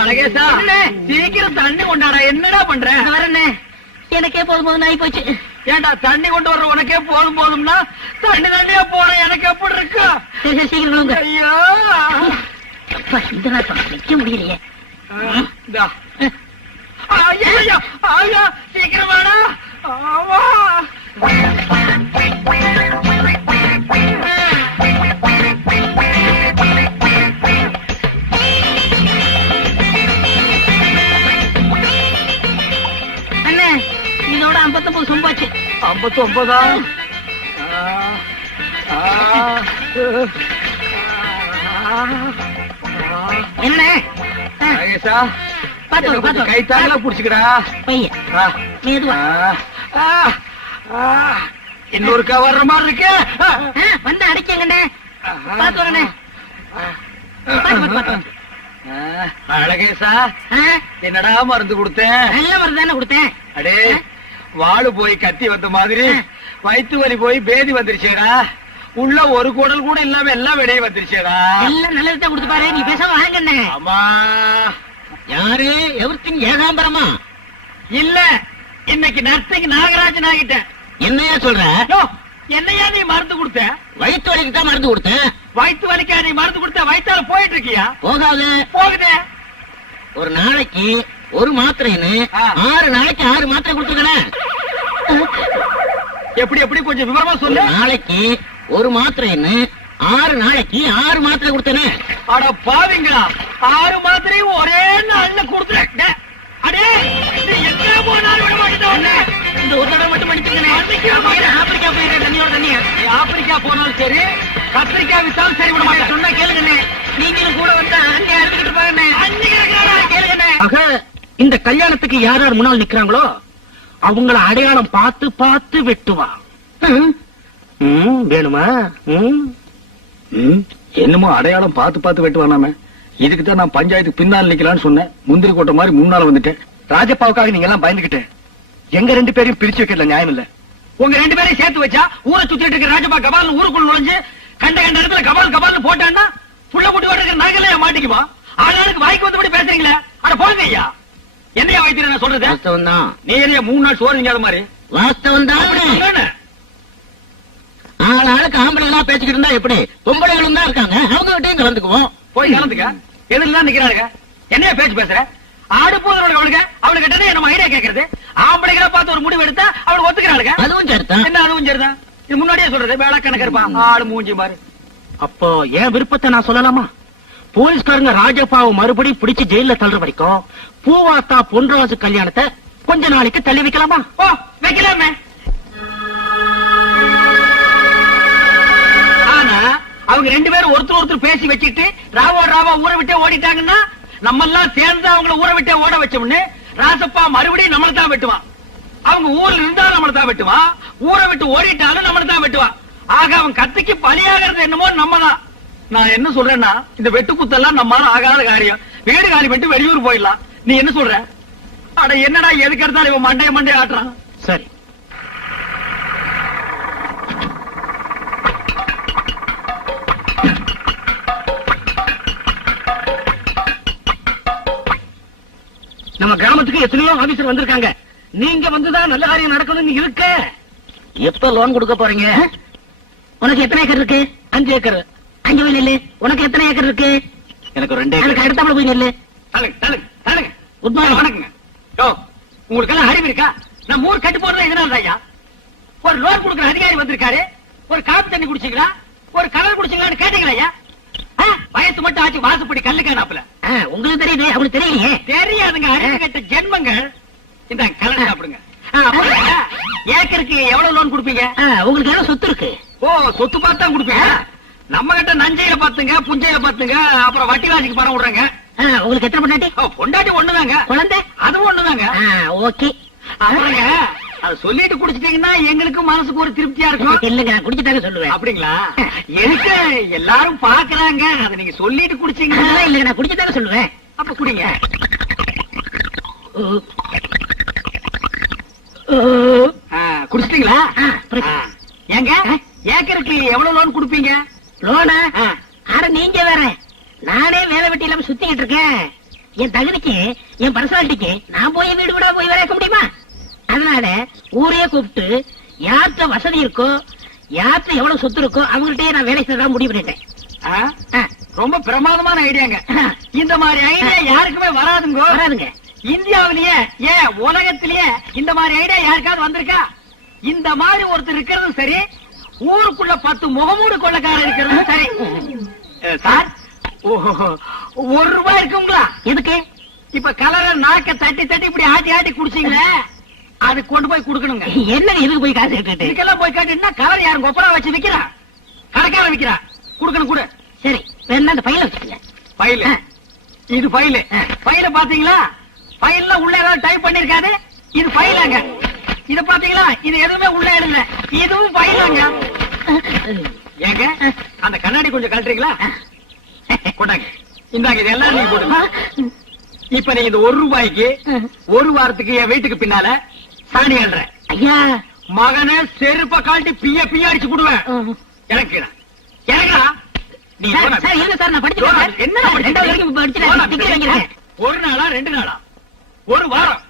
அழகேசா, சீக்கிரம் தண்ணி கொண்டாடா. என்னடா பண்ற? வரண்ணே, எனக்கே போதும் போதும் ஆகி போச்சு. ஏண்டா தண்ணி கொண்டு வர்ற உனக்கே போதும் போதும்னா தண்ணியா போற எனக்கு எப்படி இருக்கு? சீக்கிரம் ஐயோ, இந்த நாட்டம் நிக்க முடியலையே. சீக்கிரம் வேணா. அண்ணே, இதோட 59 சொம்பாச்சு. 59? என்ன கைத்தால புடிச்சுக்கடா பையன். இன்னொருக்கா வர்ற மாதிரி இருக்கு. வந்து அடைக்கங்கண்ணே. பாத்து வரண்ணே. அழகேசா, என்னடா மருந்து கொடுத்தேன்? நல்ல மருந்து தானே கொடுத்தேன். அடே, வாழு போய் கத்தி வந்த மாதிரி வயிற்று வலி போய் பேதி வந்துருச்சேடா. உள்ள ஒரு குடல் கூட இல்லாம எல்லாம் வெளியே வந்துருச்சேடா. எல்லாம் நல்லதுதான் கொடுத்து பாரு. நீ பேசாம வாங்கண்ணே. ஆமா. யாரு? எவர்த்தின் ஏகாம்பரமா? இல்ல, இன்னைக்கு நர்த்தங்க நாகராஜன் ஆகிட்டேன். என்னையா சொல்ற? என்னையா நீ மருந்து கொடுத்த? வயிற்று வலிக்கு தான் மருந்து கொடுத்தேன். வயிற்று வலிக்கா நீ மருந்து கொடுத்த? வயிற்றால போயிட்டு இருக்கியா? போகாது. போகுதே. ஒரு நாளைக்கு ஒரு மாத்திரைன்னு 6 நாளைக்கு 6 மாத்திரை கொடுத்துருக்கேன். எப்படி எப்படி கொஞ்சம் விவரமா சொல்லு. நாளைக்கு ஒரு மாத்திரைன்னு 6 நாளைக்கு 6 மாத்திரை கொடுத்தேனே. அட பாவிங்களா, 6 மாத்திரையும் ஒரே நாள்ல கொடுத்துட்டேன். அடே, நீ எங்க போனாலும் விட மாட்டேன். இந்த ஒரு தடவை மட்டும் மன்னிச்சுக்கணே. ஆப்பிரிக்கா போயிருக்கேன் தண்ணியோட தண்ணியா. ஆப்பிரிக்கா போனாலும் சரி, கத்திரிக்காய் வித்தாலும் சரி விட மாட்டேன். சொன்னா கேளுங்கண்ணே. நீங்களும் கூட வந்தா அங்கே அறுத்துக்கிட்டு பாருண்ணே. கேளுங்கண்ணே. ஆக இந்த கல்யாணத்துக்கு யார் யார் முன்னால் நிக்கிறாங்களோ அவங்கள அடையாளம் பார்த்து பார்த்து வெட்டுவா. வேணுமா? என்னமோ அடையாளம் பார்த்து பார்த்து வெட்டுவானாம. இதுக்குதான் நான் பஞ்சாயத்துக்கு பின்னால் நிக்கலான்னு சொன்னேன். முந்திரி கோட்டை மாதிரி முன்னால வந்துட்டேன். ராஜப்பாவுக்காக நீங்க எல்லாம் பயந்துகிட்டேன். எங்க 2 பேரையும் பிரிச்சு வைக்கல, நியாயம் இல்ல. உங்க 2 பேரையும் சேர்த்து வச்சா ஊரை சுத்திட்டு இருக்க ராஜப்பா கபால் ஊருக்குள்ள நுழைஞ்சு கண்ட இடத்துல கபால் கபால் போட்டான்னா புள்ள முட்டி ஓடுற நகல மாட்டிக்குமா? ஆளாளுக்கு வாய்க்கு வந்தபடி பேசுறீங்களே. அட போங்க ஐயா. என்னையா வைத்தியர் நான் சொல்றது? வாஸ்தவம் தான். நீ என்ன 3 நாள் சோறு நீங்க மாதிரி வாஸ்தவம் தான். ஆளாளுக்கு ஆம்பளைகளா பேசிக்கிட்டு இருந்தா எப்படி? பொம்பளைகளும் தான் இருக்காங்க. அவங்க கிட்டே கலந்துக்குவோம். போய் கலந்துக்க. எதுலாம் நிக்கிறாங்க. என்னையா பேச்சு பேசுற? ஆடு போதும் அவளுக்கு. அவளுக்கு கிட்ட நம்ம ஐடியா கேட்கறது. ஆம்பளைகளை பார்த்து ஒரு முடிவு எடுத்தா அவளுக்கு ஒத்துக்கிறாளுங்க. அதுவும் சரிதான். என்ன அதுவும் சரிதான்? இது முன்னாடியே சொல்றது. வேலை கணக்கு இருப்பான். ஆடு மூஞ்சி பாரு. அப்போ என் விருப்பத்தை நான் சொல்லலாமா? போலீஸ்காரங்க ராஜப்பாவை மறுபடியும் பிடிச்சு ஜெயில தள்ளுற வரைக்கும் பூவாத்தா பொன்ராசு கல்யாணத்தை கொஞ்ச நாளைக்கு தள்ளி வைக்கலாமா? ஓ, வைக்கலாமே. ஆனா அவங்க 2 பேரும் ஒருத்தர் பேசி வச்சுட்டு ராவா ஊரை விட்டே ஓடிட்டாங்கன்னா நம்ம எல்லாம் சேர்ந்து அவங்கள ஊரை விட்டே ஓட வச்சோம்னு ராசப்பா மறுபடியும் நம்மளை தான் வெட்டுவான். அவங்க ஊர்ல இருந்தா நம்மளை தான் வெட்டுவான். ஊரை விட்டு ஓடிட்டாலும் நம்மளை தான் வெட்டுவான். ஆக அவன் கத்திக்கு பலியாகிறது என்னமோ நம்ம தான். நான் என்ன சொல்றேன்னா, இந்த வெட்டு குத்தெல்லாம் நம்மால ஆகாத காரியம். வீடு காலி பண்ணிட்டு வெளியூர் போயிடலாம். நீ என்ன சொல்ற? அட என்னடா எதுக்கு எடுத்தாலும் இவன் மண்டைய ஆட்டுறான். சரி, நம்ம கிராமத்துக்கு எத்தனையோ ஆபீசர் வந்திருக்காங்க. நீங்க வந்துதான் நல்ல காரியம் நடக்கணும்னு இருக்க. எப்ப லோன் கொடுக்க போறீங்க? உனக்கு எத்தனை ஏக்கர் இருக்கு? 5 ஏக்கர். 5 போய் நெல்லு. உனக்கு எத்தனை ஏக்கர் இருக்கு? எனக்கு 2 ஏக்கர். அடுத்தாப்புல போய் நெல்லு. Good morning. வணக்கங்க. உங்களுக்கு எல்லாம் அறிவு இருக்கா? நான் ஊர் கட்டு போறதா இதனால ஐயா. ஒரு லோன் கொடுக்குற அதிகாரி வந்திருக்காரு. ஒரு காப்பி தண்ணி குடிச்சீங்களா, ஒரு கலர் குடிச்சீங்களான்னு கேட்டீங்களா ஐயா? வயசு மட்டும் ஆச்சு, வாசுப்படி கல்லு காணாப்புல. உங்களுக்கு தெரியுது, அவங்களுக்கு தெரியலையே. தெரியாதுங்க, அறிவு கேட்ட ஜென்மங்கள். இந்த கலர் சாப்பிடுங்க. ஏக்கருக்கு எவ்வளவு லோன் கொடுப்பீங்க? உங்களுக்கு எவ்வளவு சொத்து இருக்கு? ஓ, சொத்து பார்த்து தான் கொடுப்பீங்க. நம்ம கிட்ட நஞ்சையில பாத்துங்க, புஞ்சையில பாத்துங்க, அப்புறம் வட்டி வாசிக்கு பணம் விடுறாங்க. உங்களுக்கு எத்தனை பொண்டாட்டி? பொண்டாட்டி ஒண்ணுதாங்க. குழந்தை? அதுவும் ஒண்ணுதாங்க. ஓகே. அப்புறங்க அது சொல்லிட்டு குடிச்சிட்டீங்கன்னா எங்களுக்கு மனசுக்கு ஒரு திருப்தியா இருக்கும். இல்லங்க, நான் குடிச்சுட்டாங்க சொல்லுவேன். அப்படிங்களா? எதுக்கு எல்லாரும் பாக்குறாங்க, அதை நீங்க சொல்லிட்டு குடிச்சீங்கன்னா? இல்லங்க, நான் குடிச்சுட்டாங்க சொல்லுவேன். அப்ப குடிங்க. குடிச்சிட்டீங்களா? ஏங்க, ஏக்கருக்கு எவ்வளவு லோன் கொடுப்பீங்க? லோனா? அட நீங்க வேற, நானே வேலை வெட்டி இல்லாம சுத்திக்கிட்டு இருக்கேன். என் தகுதிக்கு என் பர்சனாலிட்டிக்கு நான் போய் வீடு விட போய் வேலை முடியுமா? அதனால ஊரே கூப்பிட்டு யார்கிட்ட வசதி இருக்கோ யார்கிட்ட எவ்வளவு சொத்து இருக்கோ அவங்கள்ட்டயே நான் வேலை செய்யறதா முடிவு பண்ணிட்டேன். ரொம்ப பிரமாதமான ஐடியாங்க. இந்த மாதிரி ஐடியா யாருக்குமே வராதுங்க. இந்தியாவிலேயே ஏன் உலகத்திலேயே இந்த மாதிரி ஐடியா யாருக்காவது வந்திருக்கா? இந்த மாதிரி ஒருத்தர் இருக்கிறதும் சரி, ஊருக்குள்ள 10 முகமூடு கொள்ளக்காரர் இருக்கிறதும் சரி. சார், ₹1 இருக்குங்களா? எதுக்கு? இப்ப கலர நாக்க தட்டி தட்டி இப்படி ஆட்டி ஆட்டி குடிச்சீங்களே, அது கொண்டு போய் குடுக்கணுங்க. என்ன எதுக்கு போய் காசு கேட்டு? இதுக்கெல்லாம் போய் கேட்டுன்னா கலர் யாரும் கொப்பரா வச்சு விக்கிறா? கடைக்கார விக்கிறா? குடுக்கணும் கூட. சரி, வேணா அந்த பையில வச்சுக்கங்க. ஃபைல், இது ஃபைல். ஃபைல பாத்தீங்களா? ஃபைல்ல உள்ள ஏதாவது டைப் பண்ணிருக்காது. இது ஃபைலாங்க. இத பாத்தீங்களா? இது எதுவுமே உள்ள எழுதல. இதுவும் ஃபைலாங்க. ஏங்க, அந்த கண்ணாடி கொஞ்சம் கழட்டுறீங்களா? கொண்டாங்க, இந்தாங்க, இது எல்லாம் நீங்க போடுங்க. இப்ப நீங்க இந்த ₹1 ஒரு வாரத்துக்கு என் வீட்டுக்கு பின்னால சாணி அல்ற. ஐயா, மகனை செருப்ப காட்டி பிய பிய அடிச்சு போடுவேன். எனக்கு எனக்கா? நீ சார் இல்ல சார், நான் படிச்சிருக்கேன். என்ன படிச்சிருக்கேன்? 1 நாளா 2 நாளா 1 வாரம்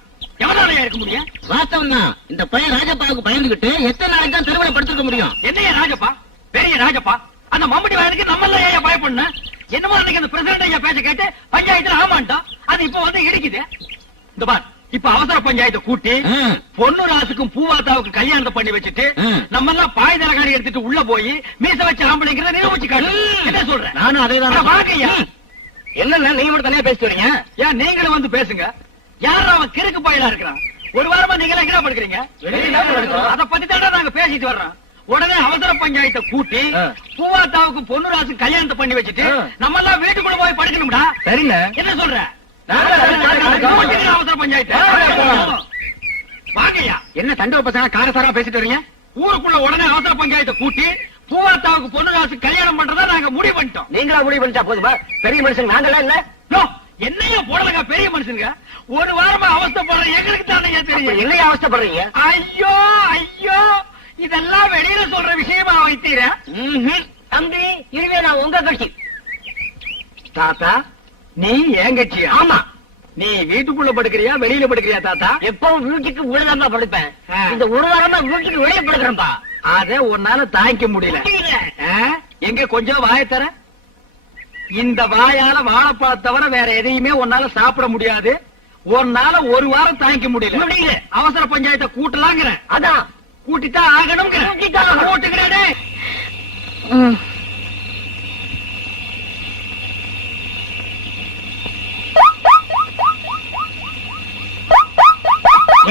எவ்வளவு இருக்க முடியும்? வாஸ்தவம் தான். இந்த பையன் ராஜப்பாவுக்கு பயந்துகிட்டு எத்தனை நாளைக்கு தான் தெருவில் படுத்திருக்க முடியும்? என்னையா ராஜப்பா, பெரிய ராஜப்பா, அந்த மம்பட்டி வயலுக்கு நம்ம எல்லாம் ஏன் பயப்படணும்? என்னமோ அன்னைக்கு அந்த பிரசிடண்ட் ஐயா பேச்ச கேட்டு பஞ்சாயத்துல ஆமாண்டோம். அது இப்ப வந்து இடிக்குது. இந்த பார், இப்ப அவசர பஞ்சாயத்தை கூட்டி பொண்ணு ராசுக்கும் பூவாத்தாவுக்கு கல்யாணத்தை பண்ணி வச்சுட்டு நம்ம எல்லாம் பாய் தலைகாரி எடுத்துட்டு உள்ள போய் மீச வச்ச ஆம்பளைங்கிறத நிரூபிச்சு காட்டு. என்ன சொல்றேன்? நானும் அதே தான். வாங்கய்யா. என்ன நீங்க மட்டும் தனியா பேசிட்டு வரீங்க? ஏன் நீங்களும் வந்து பேசுங்க. யாரும் அவன் கிறுக்கு பாயிலா இருக்கிறான். 1 வாரமா நீங்க எல்லாம் எங்க படுக்கிறீங்க? அத பத்தி தான் நாங்க பேசிட்டு வர்றோம். உடனே அவசர பஞ்சாயத்தை கூட்டி பூவாத்தாவுக்கு பொண்ணு ராசு கல்யாணத்தை பண்ணி வச்சுட்டு நம்ம எல்லாம் வீட்டுக்குள்ள போய் படுக்கணும்டா. சரிங்க. என்ன சொல்ற? அவசர பஞ்சாயத்து வாங்கய்யா. என்ன தண்டவ பசங்க காரசாரா பேசிட்டு வரீங்க? ஊருக்குள்ள உடனே அவசர பஞ்சாயத்தை கூட்டி பூவாத்தாவுக்கு பொண்ணு ராசு கல்யாணம் பண்றதா நாங்க முடிவு பண்ணிட்டோம். நீங்களா முடிவு பண்ணிட்டா போதுமா? பெரிய மனுஷன் நாங்கெல்லாம் இல்ல. என்னையா போடலங்க பெரிய மனுஷனுங்க? 1 வாரமா அவஸ்தைப்படுற எங்களுக்கு தானே தெரியும். என்னையா அவஸ்தைப்படுறீங்க? ஐயோ ஐயோ, இதெல்லாம் வெளியில சொல்ற விஷயமா வைத்தீர? தம்பி, இதுவே நான் உங்க கட்சி. தாத்தா, நீ என் கட்சியா? ஆமா. நீ வீட்டுக்குள்ள படுக்கிறியா வெளியில படுக்கிறியா தாத்தா? எப்பவும் வீட்டுக்கு உள்ளதாம்பா படுப்பேன். இந்த 1 வாரமா வீட்டுக்கு வெளியே படுக்கிறேன்ப்பா. அத உன்னால தாங்கிக்க முடியல. எங்க கொஞ்சம் வாய தர. இந்த வாயால வாழைப்பழம் தவிர வேற எதையுமே உன்னால சாப்பிட முடியாது. உன்னால 1 வாரம் தாங்கிக்க முடியல. அவசர பஞ்சாயத்தை கூட்டலாங்கிற. அதான் கூட்டித்தான் ஆகணும். கூட்டுகிறேனே.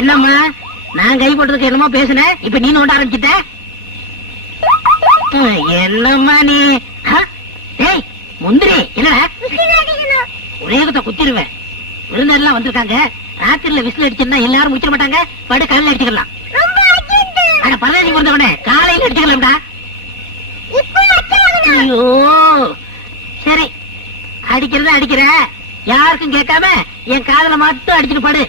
என்னம்மா, நான் கை போட்டதுக்கு என்னமோ பேசுனேன், இப்ப நீ நோண்ட ஆரம்பிச்சிட்ட. என்னம்மா நீ? டேய் முந்திரி, என்னடா ஒரே கத்த குத்திருவேன். விருந்தெல்லாம் வந்திருக்காங்க. ராத்திரில விசில் அடிச்சிருந்தா எல்லாரும் முடிச்சிட மாட்டாங்க. படு காலையில அடிச்சுக்கலாம். ஆனா பரவாயில்ல, வந்தவனே காலையில அடிச்சுக்கலாம்டா. ஐயோ, சரி, அடிக்கிறத அடிக்கிற, யாருக்கும் கேட்காம என் காதல மட்டும் அடிச்சுட்டு படு.